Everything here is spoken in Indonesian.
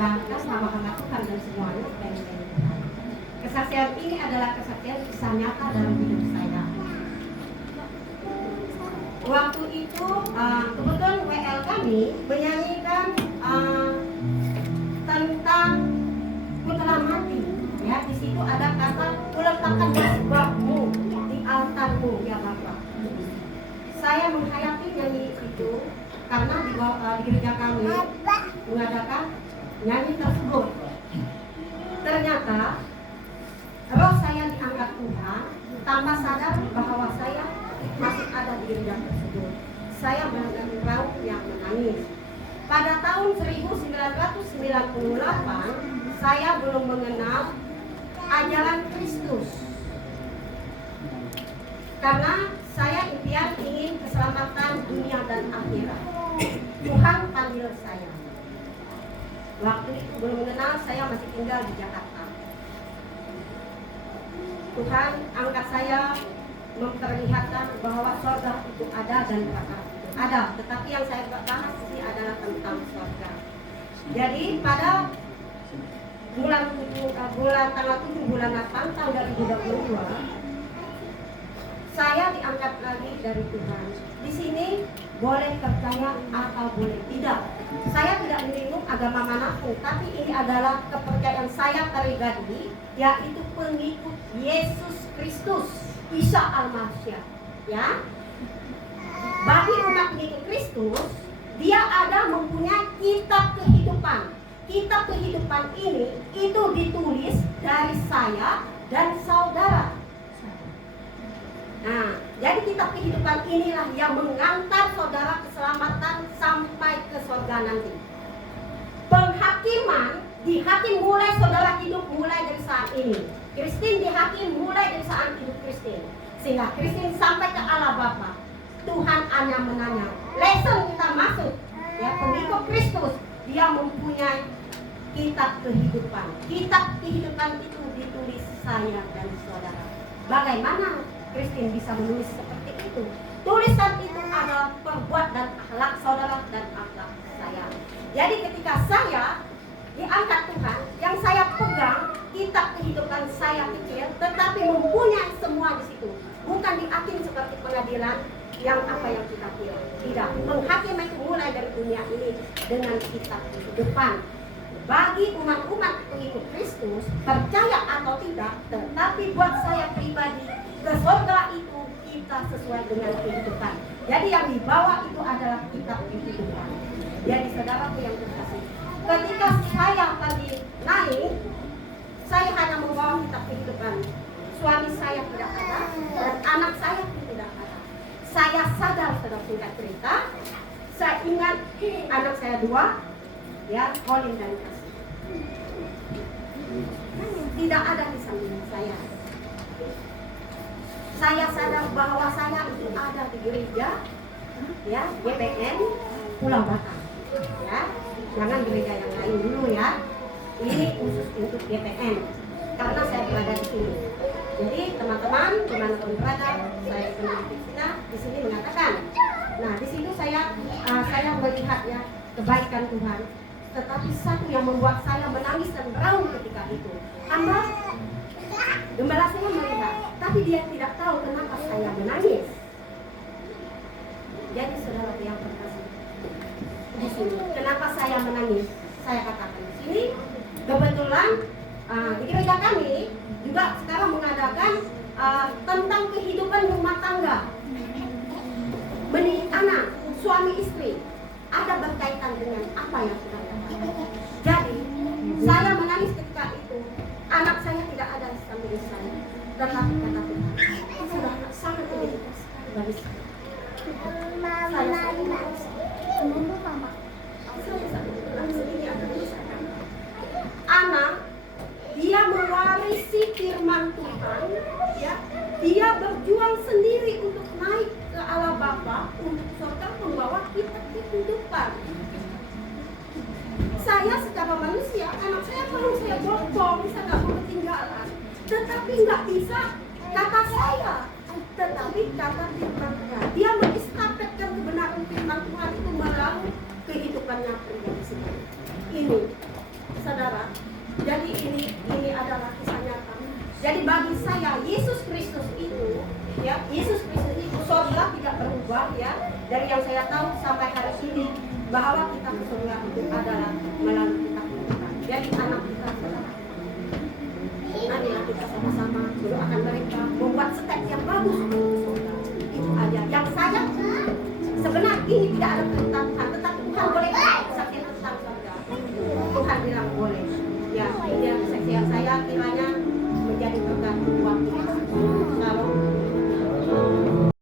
menegangkan hamba-hamba Tuhan dan semuanya baik-baik. Kesaksian ini adalah kesaksian kisah nyata dalam hidup saya. Waktu itu kebetulan WL kami menyanyikan tentang ku telah mati. Ya, di situ ada kata kuletakkan jasbahmu di altarmu ya Bapak. Saya menghayati nyanyi itu karena di gereja kami mengadakan nyanyi tersebut. Ternyata roh saya diangkat Tuhan tanpa sadar bahwa saya masih ada di gereja tersebut. Saya mengalami raut yang menangis. Pada tahun 1998 saya belum mengenal ajaran Kristus. Karena saya impian ingin keselamatan dunia dan akhirat. Tuhan panggil saya. Waktu itu belum mengenal, saya masih tinggal di Jakarta. Tuhan angkat saya memperlihatkan bahwa surga itu ada dan neraka itu ada. Tetapi yang saya bahas ini adalah tentang surga. Jadi pada bulan tanggal 7 bulan 8 tahun 2022 saya diangkat lagi dari Tuhan. Di sini boleh percaya atau boleh tidak. Saya tidak menyinggung agama manapun, tapi ini adalah kepercayaan saya pribadi, yaitu pengikut Yesus Kristus, Isa Al-Masih. Ya, bagi umat pengikut Kristus, dia ada mempunyai kitab kehidupan. Kitab kehidupan ini itu ditulis dari saya dan saudara. Nah, jadi kitab kehidupan inilah yang mengantar saudara keselamatan sampai ke surga nanti. Penghakiman dihakim mulai saudara hidup mulai dari saat ini. Kristen dihakim mulai dari saat hidup Kristen. Sehingga Kristen sampai ke Allah Bapa. Tuhan hanya menanya. Lesson kita masuk. Ya, pengikut Kristus dia mempunyai kitab kehidupan. Kitab kehidupan itu ditulis saya dan saudara. Bagaimana Kristen bisa menulis seperti itu? Tulisan itu adalah perbuatan dan akhlak saudara dan akhlak saya. Jadi ketika saya diangkat Tuhan, yang saya pegang kitab kehidupan saya kecil, tetapi mempunyai semua di situ. Bukan dihakim seperti pengadilan yang apa yang kita kira. Tidak. Menghakim itu mulai dari dunia ini dengan kitab kehidupan. Bagi umat-umat pengikut Kristus, percaya atau tidak, tetapi buat saya pribadi, ke surga itu kita sesuai dengan kehidupan. Jadi yang dibawa itu adalah kitab kehidupan. Jadi saudaraku yang terkasih, ketika saya pagi naik, saya hanya membawa kitab kehidupan. Suami saya tidak ada dan anak saya pun tidak ada. Saya sadar, saudara, singkat cerita, saya ingat anak saya 2, ya, Colin dan Kasih. Tidak ada di samping saya. Saya sadar bahwa saya itu ada di gereja, ya, GPN Pulau Batam, ya, jangan gereja yang lain dulu ya. Ini khusus untuk GPN, karena saya berada di sini. Jadi teman-teman dimanapun berada, saya di sini mengatakan. Nah, di situ saya melihat ya kebaikan Tuhan. Tetapi satu yang membuat saya menangis dan meraung ketika itu, gembala saya melihat, tapi dia tidak tahu kenapa saya menangis. Jadi saudara yang terkasih, di sini kenapa saya menangis? Saya katakan di sini kebetulan di gereja kami juga sekarang mengadakan tentang kehidupan rumah tangga, mendidik anak, suami istri, ada berkaitan dengan apa yang sudah katakan. Jadi saya menangis ketika itu. Anak saya tidak ada di samping saya. Tetapi kata Tuhan, sudah sangat menjadi bagi saya. Anak, dia mewarisi firman Tuhan, ya. Dia berjuang sendiri untuk naik ke Allah Bapa, untuk surga membawa kita kehidupan. Saya secara manusia, anak saya kalau saya bohong, saya nggak mau ketinggalan. Tetapi nggak bisa kata saya, tetapi kata firman Tuhan. Dia mengistafetkan kebenaran firman Tuhan itu melalui kehidupannya pribadi sendiri. Ini berubah ya. Dari yang saya tahu sampai hari ini bahwa kita ke surga itu adalah melalui kita Tuhan. Jadi anak kita saudara. Marilah kita sama-sama doakan mereka membuat step yang bagus